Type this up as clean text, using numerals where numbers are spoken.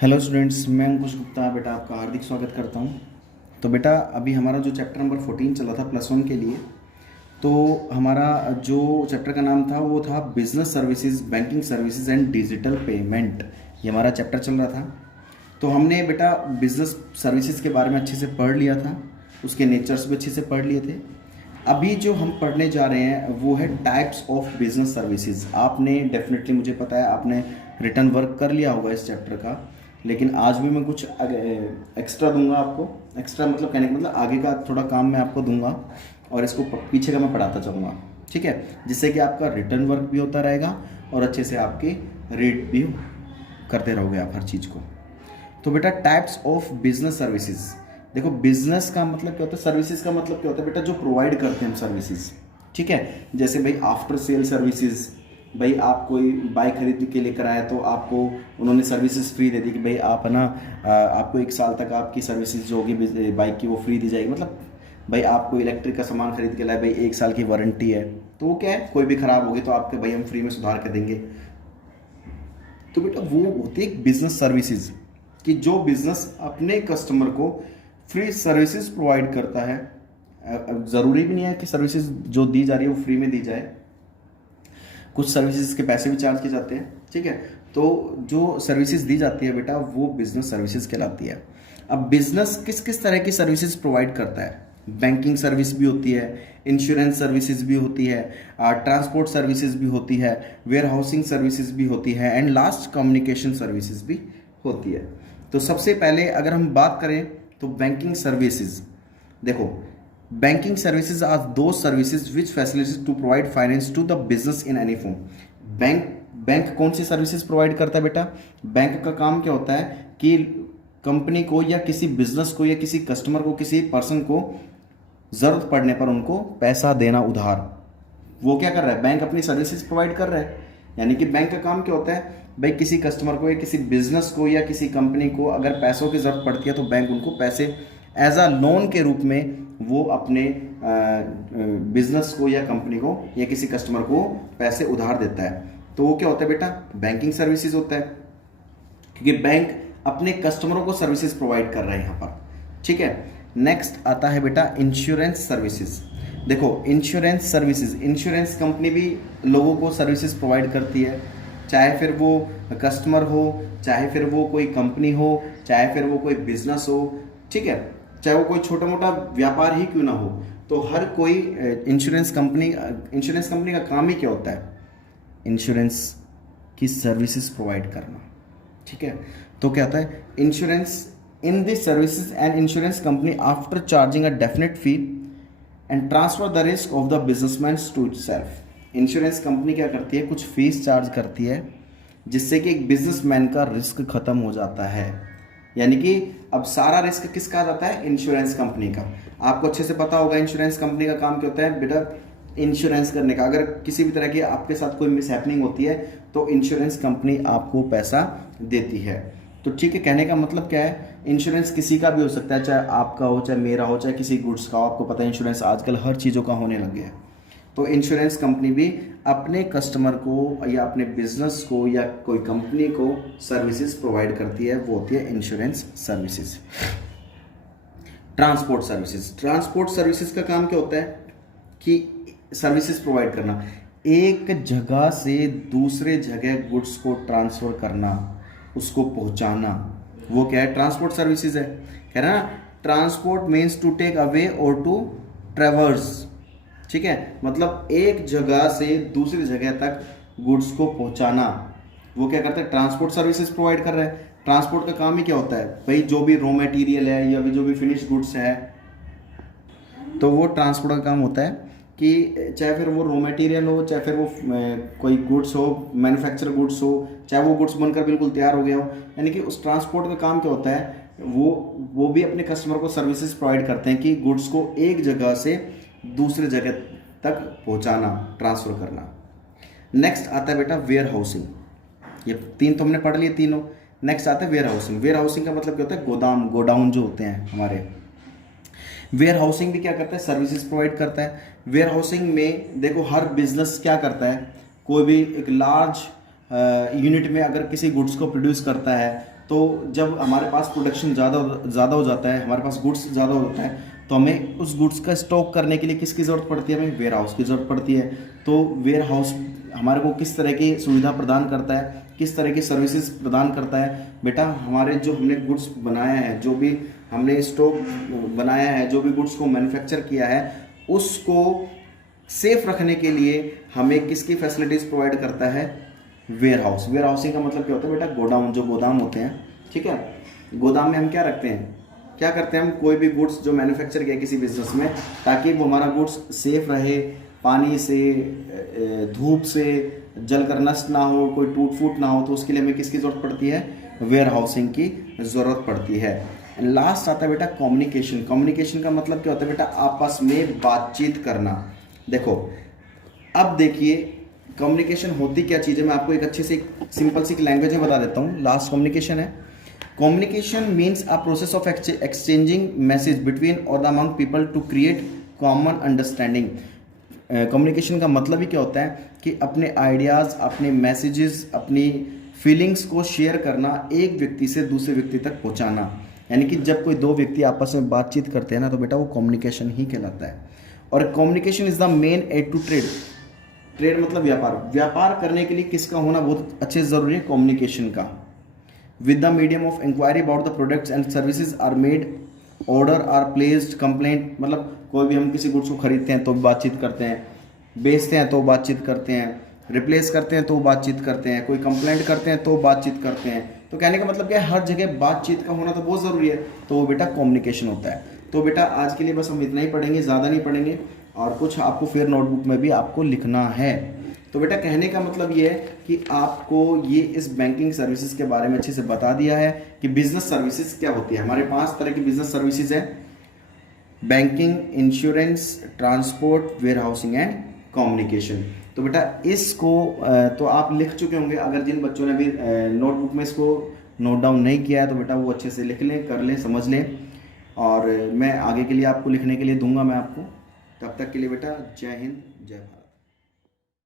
Hello students, मैं अंकुश गुप्ता बेटा आपका हार्दिक स्वागत करता हूं। तो बेटा अभी हमारा जो चैप्टर नंबर 14 चला था +1 के लिए, तो हमारा जो चैप्टर का नाम था वो था business services, banking services and digital payment. ये हमारा चैप्टर चल रहा था। तो हमने बेटा बिजनेस सर्विसेज के बारे में अच्छे से पढ़ लिया था, उसके नेचर्स भी अच्छे से पढ़ लिए थे। अभी जो हम पढ़ने जा रहे हैं वो है टाइप्स ऑफ बिजनेस सर्विसेज। आपने डेफिनेटली, मुझे पता है आपने रिटर्न वर्क कर लिया होगा इस चैप्टर का, लेकिन आज भी मैं कुछ एक्स्ट्रा दूंगा आपको। एक्स्ट्रा मतलब कहने का मतलब आगे का थोड़ा काम मैं आपको दूंगा और इसको पीछे का मैं पढ़ाता चलूँगा, ठीक है, जिससे कि आपका रिटर्न वर्क भी होता रहेगा और अच्छे से आपकी रीड भी करते रहोगे आप हर चीज़ को। तो बेटा टाइप्स ऑफ बिजनेस सर्विसेज, देखो बिजनेस का मतलब क्या होता है, सर्विसेज का मतलब क्या होता है बेटा, जो प्रोवाइड करते हैं हम सर्विसेज, ठीक है। जैसे भाई आफ्टर सेल सर्विसेज, भाई आप कोई बाइक खरीदने के लिए कराए तो आपको उन्होंने सर्विसेज फ्री दे दी कि भाई आप है ना, आपको 1 साल तक आपकी सर्विसेज जो होगी बाइक की वो फ्री दी जाएगी। मतलब भाई आपको इलेक्ट्रिक का सामान खरीद के लाए, भाई 1 साल की वारंटी है, तो वो क्या है, कोई भी खराब होगी तो आपके भाई हम फ्री में सुधार कर देंगे। तो बेटा वो होती है बिजनेस सर्विसेज, कि जो बिजनेस अपने कस्टमर को फ्री सर्विसेज प्रोवाइड करता है। ज़रूरी भी नहीं है कि सर्विसेज जो दी जा रही है वो फ्री में दी जाए, कुछ सर्विसेज के पैसे भी चार्ज किए जाते हैं, ठीक है। तो जो सर्विसेज दी जाती है बेटा वो बिजनेस सर्विसेज कहलाती है। अब बिजनेस किस किस तरह की सर्विसेज प्रोवाइड करता है, बैंकिंग सर्विस भी होती है, इंश्योरेंस सर्विसेज भी होती है, ट्रांसपोर्ट सर्विसेज भी होती है, वेयर हाउसिंग सर्विसेज भी होती है, एंड लास्ट कम्युनिकेशन सर्विसेज भी होती है। तो सबसे पहले अगर हम बात करें तो बैंकिंग सर्विसेज, देखो banking services are those services which facilities to provide finance to the business in any form. Bank bank कौन सी सर्विसेज प्रोवाइड करता है बेटा, बैंक का काम क्या होता है कि कंपनी को या किसी बिजनेस को या किसी कस्टमर को, किसी पर्सन को ज़रूरत पड़ने पर उनको पैसा देना उधार। वो क्या कर रहा है, बैंक अपनी सर्विसेज प्रोवाइड कर रहा है। यानी कि बैंक का काम क्या होता है, भाई किसी कस्टमर को या किसी बिजनेस को या किसी कंपनी को अगर पैसों की ज़रूरत पड़ती है तो बैंक उनको पैसे एज अ लोन के रूप में वो अपने बिजनेस को या कंपनी को या किसी कस्टमर को पैसे उधार देता है। तो वो क्या होता है बेटा, बैंकिंग सर्विसेज होता है, क्योंकि बैंक अपने कस्टमरों को सर्विसेज प्रोवाइड कर रहा है यहाँ पर, ठीक है। नेक्स्ट आता है बेटा इंश्योरेंस सर्विसेज। देखो इंश्योरेंस सर्विसेज, इंश्योरेंस कंपनी भी लोगों को सर्विसेज प्रोवाइड करती है, चाहे फिर वो कस्टमर हो, चाहे फिर वो कोई कंपनी हो, चाहे फिर वो कोई बिजनेस हो, ठीक है, चाहे वो कोई छोटा मोटा व्यापार ही क्यों ना हो। तो हर कोई इंश्योरेंस कंपनी का काम ही क्या होता है, इंश्योरेंस की सर्विसेज प्रोवाइड करना, ठीक है। तो क्या होता है, insurance in this services and insurance company after charging a definite fee and transfer the risk of the businessman to itself. Insurance company क्या करती है, कुछ फीस चार्ज करती है जिससे कि एक बिजनेसमैन का रिस्क खत्म हो जाता है। यानी कि अब सारा रिस्क किसका आ जाता है, इंश्योरेंस कंपनी का। आपको अच्छे से पता होगा इंश्योरेंस कंपनी का काम क्या होता है बेटा, इंश्योरेंस करने का। अगर किसी भी तरह की आपके साथ कोई मिसहैपनिंग होती है तो इंश्योरेंस कंपनी आपको पैसा देती है। तो ठीक है, कहने का मतलब क्या है, इंश्योरेंस किसी का भी हो सकता है, चाहे आपका हो, चाहे मेरा हो, चाहे किसी गुड्स का हो। आपको पता है इंश्योरेंस आजकल हर चीज़ों का होने लग गया है। तो इंश्योरेंस कंपनी भी अपने कस्टमर को या अपने बिजनेस को या कोई कंपनी को सर्विसेज प्रोवाइड करती है, वो होती है insurance services. Transport services, transport services का काम क्या होता है कि सर्विसेज प्रोवाइड करना, एक जगह से दूसरे जगह गुड्स को ट्रांसफर करना, उसको पहुंचाना, वो क्या है, ट्रांसपोर्ट सर्विसेज है। कह रहा ना, transport means to take away और टू ट्रेवर्स, ठीक है, मतलब एक जगह से दूसरी जगह तक गुड्स को पहुंचाना, वो क्या करता है, ट्रांसपोर्ट सर्विसेज प्रोवाइड कर रहा है। ट्रांसपोर्ट का काम ही क्या होता है भाई, जो भी रॉ मटेरियल है या जो भी फिनिश गुड्स है, तो वो ट्रांसपोर्ट का काम होता है कि चाहे फिर वो रॉ मटेरियल हो, चाहे फिर वो कोई गुड्स हो, मैन्युफैक्चर गुड्स हो, चाहे वो गुड्स बनकर बिल्कुल तैयार हो गया हो। यानी कि उस ट्रांसपोर्ट का काम क्या होता है, वो भी अपने कस्टमर को सर्विसेज प्रोवाइड करते हैं कि गुड्स को एक जगह से दूसरे जगह तक पहुंचाना, ट्रांसफर करना। नेक्स्ट आता है बेटा वेयर हाउसिंग। ये तीन तो हमने पढ़ लिए तीनों। नेक्स्ट आता है वेयर हाउसिंग। वेयर हाउसिंग का मतलब क्या होता है, गोदाम, गोडाउन जो होते हैं हमारे। वेयर हाउसिंग भी क्या करता है, सर्विसेज प्रोवाइड करता है। वेयर हाउसिंग में देखो हर बिजनेस क्या करता है, कोई भी एक लार्ज यूनिट में अगर किसी गुड्स को प्रोड्यूस करता है तो जब हमारे पास प्रोडक्शन ज़्यादा हो जाता है, हमारे पास गुड्स ज़्यादा होता है, तो हमें उस गुड्स का स्टॉक करने के लिए किसकी ज़रूरत पड़ती है? हमें वेयर हाउस की ज़रूरत पड़ती है। तो वेयर हाउस हमारे को किस तरह की सुविधा प्रदान करता है, किस तरह की सर्विसेज प्रदान करता है? बेटा हमारे जो हमने गुड्स बनाया है, जो भी हमने स्टॉक बनाया है, जो भी गुड्स को मैन्युफैक्चर किया है, उसको सेफ रखने के लिए हमें किसकी फैसिलिटीज़ प्रोवाइड करता है? Ware house. वेयर हाउसिंग का मतलब क्या होता है बेटा? गोडाउन, जो गोदाम होते हैं, ठीक है। गोदाम में हम क्या रखते हैं, क्या करते हैं हम? कोई भी गुड्स जो मैन्युफैक्चर किया किसी बिजनेस में, ताकि वो हमारा गुड्स सेफ रहे, पानी से, धूप से जल कर नष्ट ना हो, कोई टूट फूट ना हो, तो उसके लिए हमें किसकी ज़रूरत पड़ती है? वेयर हाउसिंग की ज़रूरत पड़ती है। लास्ट आता है बेटा कम्युनिकेशन। कम्युनिकेशन का मतलब क्या होता है बेटा? आपस में बातचीत करना। देखो, अब देखिए कम्युनिकेशन होती क्या चीज़ है, मैं आपको एक अच्छे से सिंपल सी लैंग्वेज में बता देता हूँ। लास्ट कम्युनिकेशन है, communication means a process of exchanging message between और among people to create common understanding. Communication का मतलब ही क्या होता है कि अपने आइडियाज़, अपने मैसेजेस, अपनी फीलिंग्स को शेयर करना, एक व्यक्ति से दूसरे व्यक्ति तक पहुंचाना। यानी कि जब कोई दो व्यक्ति आपस में बातचीत करते हैं ना, तो बेटा वो कम्युनिकेशन ही कहलाता है। और communication is the main aid to trade. Trade मतलब व्यापार। व्यापार करने के लिए किसका होना बहुत अच्छे ज़रूरी है? कम्युनिकेशन का। With the medium of inquiry about the products and services are made, order are placed, complaint, मतलब कोई भी हम किसी गुड्स को खरीदते हैं तो बातचीत करते हैं, बेचते हैं तो बातचीत करते हैं, रिप्लेस करते हैं तो बातचीत करते हैं, कोई कंप्लेंट करते हैं तो बातचीत करते हैं। तो कहने का मतलब क्या है? हर जगह बातचीत का होना तो बहुत ज़रूरी है, तो वो बेटा कम्युनिकेशन होता है। तो बेटा आज के लिए बस हम इतना ही पढ़ेंगे, ज़्यादा नहीं पढ़ेंगे, और कुछ आपको फिर नोटबुक में भी आपको लिखना है। तो बेटा कहने का मतलब ये है कि आपको ये इस बैंकिंग सर्विसेज के बारे में अच्छे से बता दिया है कि बिजनेस सर्विसेज क्या होती है। हमारे 5 तरह की बिजनेस सर्विसेज है: banking, insurance, transport, warehousing and communication. तो बेटा इसको तो आप लिख चुके होंगे। अगर जिन बच्चों ने अभी नोटबुक में इसको नोट डाउन नहीं किया है, तो बेटा वो अच्छे से लिख लें, कर लें, समझ लें, और मैं आगे के लिए आपको लिखने के लिए दूंगा मैं आपको। तब तक के लिए बेटा जय हिंद, जय भारत।